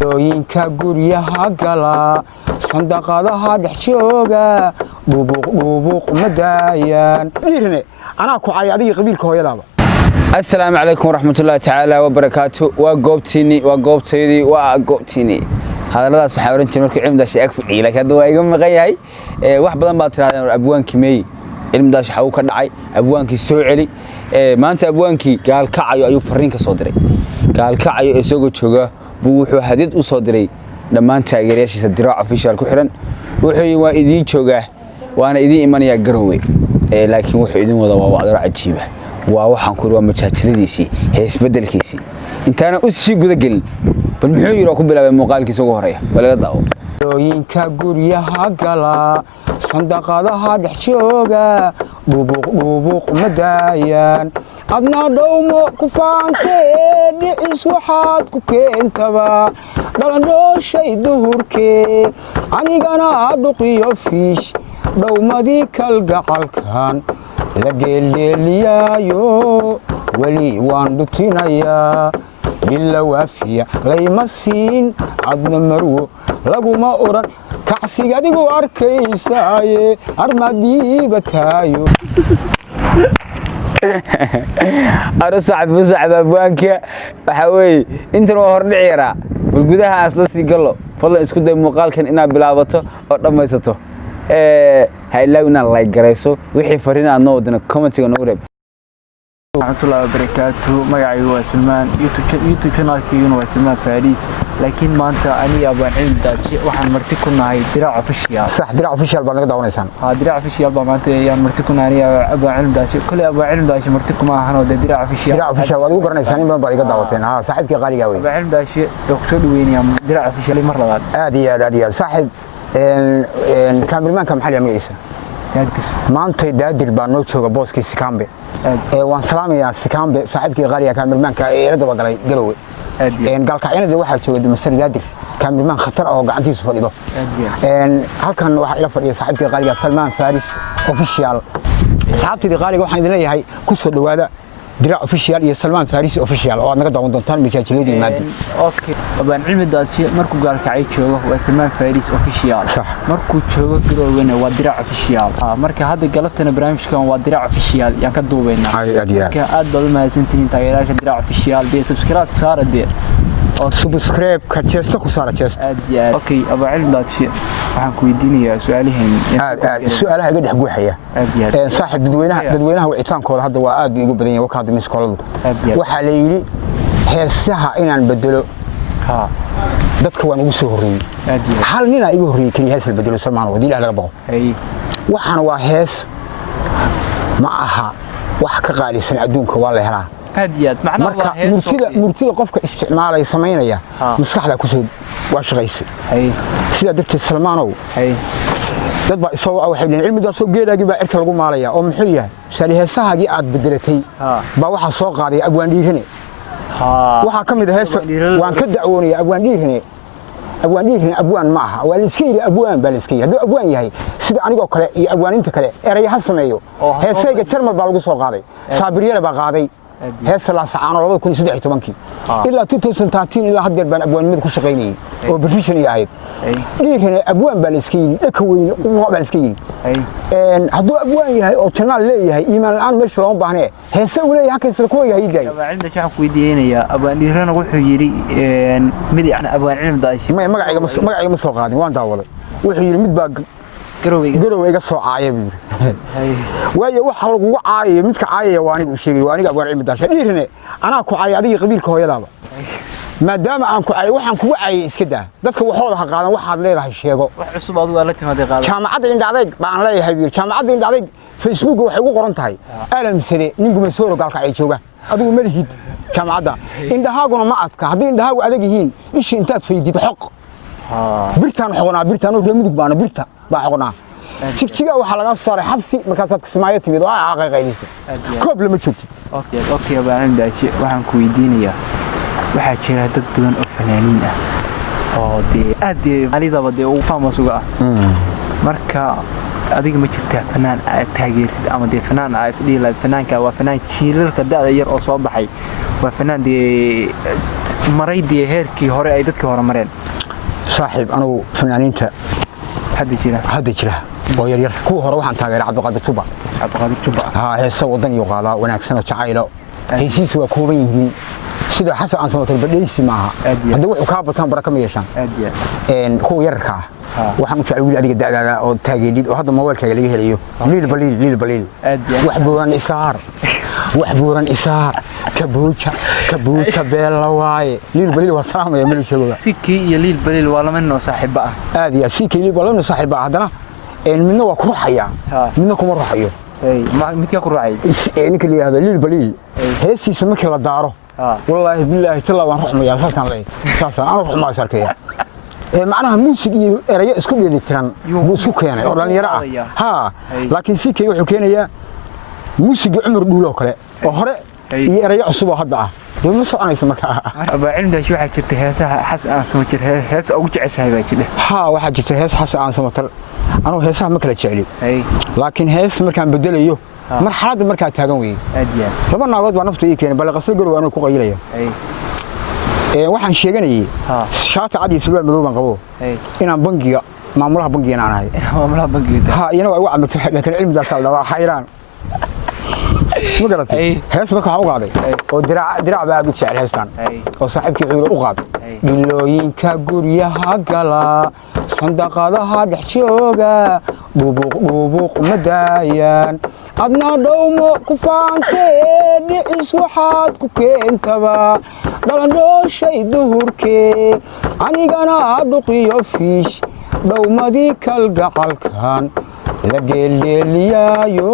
Dooyinka guryaha gala sandaqadaha dhex jooga dhuubuq ma daayaan dhiirne anaa ku cay adiga qabiilka hooyadaaba. Assalaamu calaykum waraxmatullaahi tacaala wabarakaatu. waa goobtiini hadaladaas waxa oran jiray markii cilmidaas ag fadhiyay laakiin hadda waa iga maqan yahay. wax badan baad tiraadeen abwaankii meey cilmidaas waxa uu ka dhacay abwaankii soo celi. maanta abwaankii gaalkacayo ayuu fariin ka soo diray. gaalkacayo isagoo jooga buu wuxuu hadid u soo diray dhammaan taageerayaashiisa Diraac Official ku xiran. wuxuu waa idin joogaa waana idin imanaya Garowe. laakiin wuxuu idin wada waa wacdo cajiib ah. waa waxaan ku waa majaajiladiisii hees bedelkiisii intaana u sii guda gelin bal muxuu yiri ku bilaabay muuqaalkiisa ugu horeeya walaga daawo. Dooyinka guryaha gala sandaqadaha dhex jooga dhuubuq ma daayaan adna dhowmo ku faantee dhicis waxaad ku keentaba dhalandhooshay duhurkee anigana dhuqiyo fiish dhowmadii kalgacalkan la geelyeeliyaayo weli waan dhutinayaa ila waafiya layma siin adna marwo laguma oran kacsiga adigu arkaysaaye armadiiba taayo صاحب abwaanka waxa weey intan waa hordhici yaraa bal gudaha asla sii galo fadlan isku day muuqaalkan inaad bilaabato oo dhameysato ha ilaawina like gareyso wixii fariin aad noo wadana commentiga noo reeb. warahmatullahi wabarakatuh magacaygu waa Salmaan YouTube channelkaygu waa Salmaan Faris laakiin maanta aniga abaan cilmi daaji waxaan marti ku nahay Diraac Official. صح Diraac Official baan naga daawanaysan. Diraac Official baan maanta ayaan marti ku nahay abaan cilmi daaji kale abaan cilmi daaji marti kuma ahan oo Diraac Official waad ugu garanaysaan in badan baad iga daawateen saaxiibkii qaaliga weey abaan cilmi daaji doctor Duweyniyam Diraac Official mar labaad aad iyo saaxiib kaamilmaanka maxaa la yimid maanta daadir baa noo jooga booskiisa Kambe waan salaamayaa Sikambe saaxiibkii qaaliga kaamilmaanka ee la daba galay Garowe gaalkacyada waxaa jooga Masar Daadir kaamilmaan khatar oo gacantiisa fadhido halkan waxa ila fadhiya saaxiibkii qaaliga Salmaan Faris Official. asxaabtii qaaliga waxaan idin leeyahay ku soo dhawaada Diraac Official iyo Salmaan Faris Official oo aad naga daawan doontaan majaajilada maadi. Okay abaan cilmi daaji markuu gaalkacay joogo waa Salmaan Faris Official markuu joogo Garowena waa Diraac Official marka hadda galabtana barnaamijkan waa Diraac Official yaan ka duubeynaa aad baad u mahadsantihiin taageerayaasha Diraac Official dee subscribe saarade oo subscribe ka jeesto ku saara jeesto okay abaan cilmi daaji waxaan ku weydiinayaa su'aalaha iga dhex guuxaya saaxiib dadweynaha wicitaankooda hadda waa aad ugu badan yahay wakaad miskooladu waxa la yiri heesaha inaan bedelo dadka waan ugu soo horeeyay hal nin iga horeeyay kaliya hees bedelo Salmaan wadi ilaah laga baqo waxaan waa hees ma aha wax ka qaalisan adduunka waa la helaa marka murtida qofka isticmaalay sameynaya maskaxda ku soo waa shaqaysay sida dadka Salmaanow dad baa isoo waxay dhigeen cilmi daasoo geedagi baa cirka lagu maalaya oo muxuu yahay shariihasahaagii aad bedelatay baa waxa soo qaaday abwaan dhiirane waxa kamid ah heesta waan ka dacwoonaya abwaan dhiirane abwaan ma aha waa iska yiri abwaan baa iska yiri haduu abwaan yahay sida anigoo kale iyo abwaaninta kale erayaha sameeyo heesayga Jarmal baa lagu soo qaaday Saabiriyada baa qaaday heesa la saacano 2013 ilaa 2013 ilaa hadda baan abwaanimada ku shaqeynayay oo professional yahay dhiirane abwaan baa iska yiri dhaka weyn oo baa iska yiri haduu abwaan yahay oo channel leeyahay iimaan la'aan meesha loo baahnaa heesa uu leeyahay halkaas ku yahay gaay abaan cilmi waxaan ku weydiinayaa abaan dhiirana wuxuu yiri mid abaan cilmi daashi magacayga ma soo qaadin waan daawaday wuxuu yiri mid baa Garowe iga soo caayay waayo waxa lagu caayay midka caayay waa aniga u sheegay waa aniga abaan cilmi daashi dhiirane anaa ku caayay adiga qabiilka hooyadaaba maadaama aan ku caayay waxaan kugu caayay iska daa dadka waxooda ha qaadan waxaad leedahay sheego wax cusub adigu la timaaday qaado jaamacadda indhacday baan leeyahay jaamacadda indhacday Facebook waxay ugu qoran tahay aalamsade nin gumaysooro gaalkacay jooga adigu ma lihid jaamacadda indhahaaguna ma adka haddii indhahaagu adag yihiin ishi intaad faydid xoq birtaan xoqnaa birtaan oo mudug baana birta baa xoqnaa jigjiga waxa laga saaray xabsi markaas aad Kismaayo timid oo qayqaylisa koob lama joogtid okay abaan daashi waxaan ku weydiinayaa waxa jira dad badan oo fanaaniin ah oo aad alidaba uu famous uga marka adiga ma jirtaa fanaan taageertid ama fanaan isdhiilay fanaanka waa fanaan jiilalka da'da yar oo soo baxay waa fanaan maraydii heerkii hore ay dadka hore mareen saaxiib anigu fanaaniinta hadda jira oo yar kuwa hore waxaan taageeray Cabdiqaadir Juba heesa wadan iyo qaadaa wanaagsan oo jacaylo heesiisu waa kooban yihiin sida xasan aan samatal badheeysi maaha hadda wuxuu ka bataan baraka ma yeeshaan kuwa yarka waxaan u jecel wiil adiga da'daada oo taageelid oo hadda mobilkaaga laga helayo liil baliil wax buuran isaar kabuuja beela waaye liil baliil waa salaamaya malishooga sikii iyo liil baliil waa lama noo saaxiiba aad iyo sikii liil baliil saaxiiba haddana midna waa ku ruuxaya midna kuma ruuxayo midka ku ruuxay ninka leeyahay liil baliil heesiisa markii la daaro والله بالله تلا وان رحمه يا سلطان لي ساسا انا رحمه ساركيا معناها موسيقى iyo erayo isku dheelitiran buu isku keenay oo dhalinyaro ah laakiin si kay wuxuu keenayaa muusiga Umar Dhuulo kale oo hore iyo erayo cusub oo hadda ah ma soconayso marka aba cilmidaas waxa jirta heesaha xasan soo jir hees ugu jeceshahay baa jira waxa jirta hees xasan samatal anu heesaha ma kala jeceli laakiin hees markaan bedelayo marxalada marka taagan weey laba naagood baa nafta ii keenay bal qasal garow aanu ku qaylayo waxaan sheeganayay shaati cad iyo sulwaan madow baan qabo inaan bangiga maamulaha bangiga aan ahay iyana waa ugu camirtay laakiin cilmidaas waa xayraan ma garatay hees marka waxa u qaaday oo diraac baa aad u jecel heestan oo saaxiibkii xuuro u qaaday dhilooyinka guryaha gala sandaqadaha dhex jooga dhuubuq ma daayaan adna dhowmo ku faantee dhicis waxaad ku keentaba dhalandhooshay duhurkee anigana dhuqiyo fiish dhowmadii kalgacalkan la dheeldheeliyaayo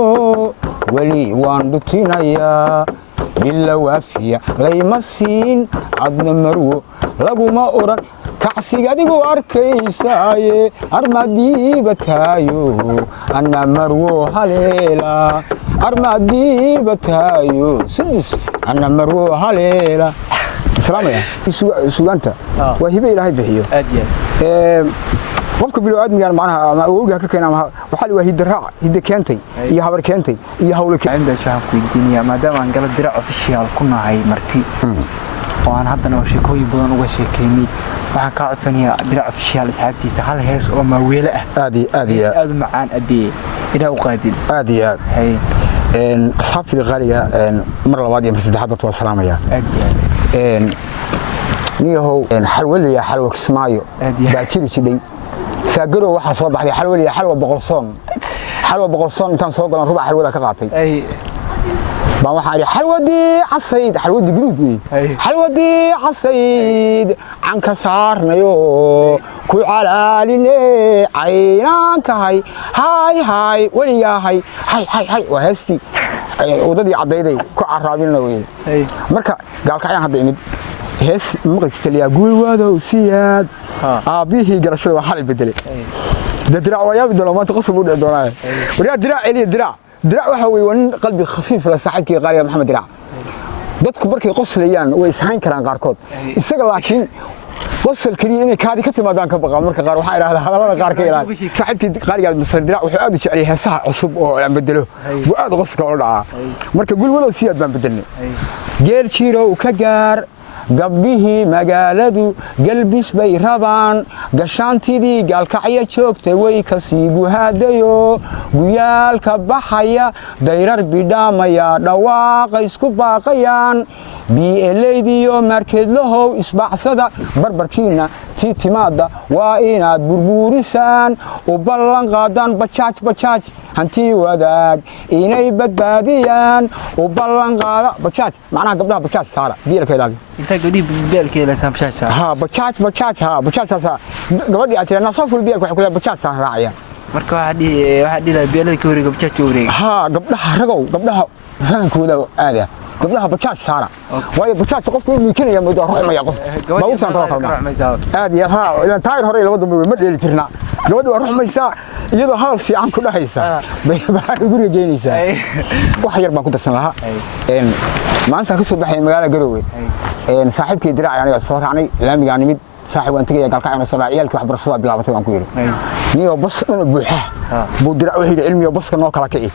weli waan dhutinayaa bila waafiya layma siin adna marwo laguma oran kacsiga adigu arkaysaaye armadiiba taayo anna marwo haleela armadiiba taayo sidis anna marwo haleela salaamaya suganta waa hibe ilaahay bixiyo qofka bilo aadmigan macnaha ama awooga ka keenay waxa la hidda keentay iyo habar keentay iyo hawlo inda shaqo ku diiniya maadaama aan gala dirac official ku nahay marti oo aan haddana sheekooyin badan uga sheekeynay waxaan ka codsanayaa dirac official asxaabtiisa hal hees oo ma weele ah aad macaan adii ila u qaadin aad asxaabtii qaaliga mar labaad iyo saddexaad waa salaamaya niyahow xalwaliya xalwa kismaayo baa jiray saagaro waxa soo baxday xalwaliya xalwa boqolsoon intaan soo galan rubax xalwada ka qaatay baan waxaan iri xalwadii casayd xalwadii guduud xalwadii casayd aan ka saarnayo ku calaaline caynaankahay hay waliyahay hay waa heestii wadadii cadayday ku caraabinna weey marka gaalkacayaan hadda imid hees maqlistaliya guulwadow siyaad aabihii garashada waxa la bedelay dirac waa yaab doona maanta qasab u dhig doonaa wariya dirac waxa weey wan qalbi khafiif la saaxiibkii qaaliga maxamed dirac dadku markay qoslayaan way ishayn karaan qaarkood isaga laakiin qosol kaliya inay kaadi ka timaadaan ka baqa marka qaar waxa iraahdaa hadalada qaar ka ilaa saaxiibkii qaaliga maxamed dirac wuxuu aad u jecel yahay heesaha cusub oo aan bedelo buu aad qoska u dhacaa marka guulwadow siyaad baan bedelnay geel jirow ka gaar gabdhihii magaaladu galbis bay rabaan gashaantidii gaalkacya joogtay way ka sii guhaadayo guyaalka baxaya dayrar bidhaamaya dhawaaqa isku baaqayaan bii'elaydiyo markeedlahow isbaacsada barbarkiina tii timaadda waa inaad burbuurisaan u ballan qaadaan bajaaj hantii wadaag inay badbaadiyaan u ballan qaada bajaaj macnaha gabdhaha bajaaj saara biilka ilaali inta gabdhii biilka ilaali bajaaj saara bajaaj saara gabadhii aad tirana soo ful biilka waxa ku leeyahay bajaaj saara raacaya marka waxa dhilaa biilada ka wareega bajaaj ka wareega gabdhaha ragow gabdhaha fahankooda aada gabdhaha bajaaj saara waayo bajaaj qofku inuu keenaya muddo ruxmaya qof bawrtan too kalma aad iyo ila taayir hore laba dambe ma dheeli tirna gabadhu waa ruxmaysa iyadoo hadal fiican ku dhahaysa baa guriga geynaysa wax yar baan ku darsan lahaa maanta ka soo baxay magaalada Garowe saaxiibkii dirac aniga soo raacnay laamiga nimid saaxiib waan tagay galkacayna soo raacay ciyalkii waxbarashada bilaabatay waan ku yiri niyo bas dhan buuxa buu dirac wixii cilmiga baska noo kala kicay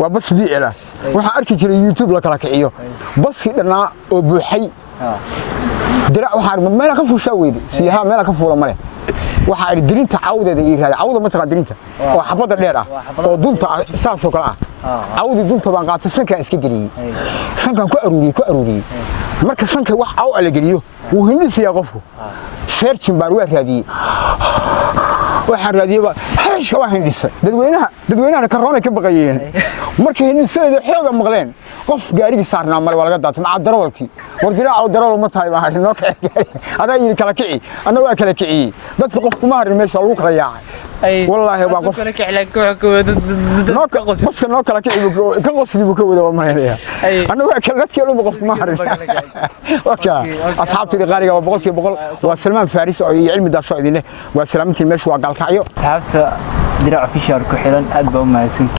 waa bas biicila waxaan arki jiray YouTube la kala kiciyo baski dhanaa oo buuxay dirac waxaan meel ka fuushaa weeydi siiha meel ka fuula male waxa ay dirinta cawdeeda ii raad cawda ma taqaan dirinta oo xabada dheer ah oo dunta saas oo kala ah cawdi dunta baan qaatay sanka iska galiyay sankan ku aruuriyay marka sanka wax aw ala galiyo wuu hindisiyaa qofku searching bar waa raadiyay waxaan raadiyay haash waa hindisay dadweynaha karoona ka baqayeen markii hindiseeda xooga maqleen qof gaariga saarnaa mar walaga daatay ma darawalkii war diraac darawal ma tahay baa noo ka adaa yiri kala kici ana waa kala kiciyay dadka qof kuma harin meesha lagu kala yaacay والله بقى قف كلك على نو كلا كيبو كقصدي بو كودا ومرينيا انا waa kala dadkii loo qof ma harin waka asxaabtii qaariga waa boqolkiiba boqol waa Salman Faris oo cilmi daasho idin leh waa salaamintii meesha waa galkacyo asxaabta dirac official ku xiran aad baa u mahadsan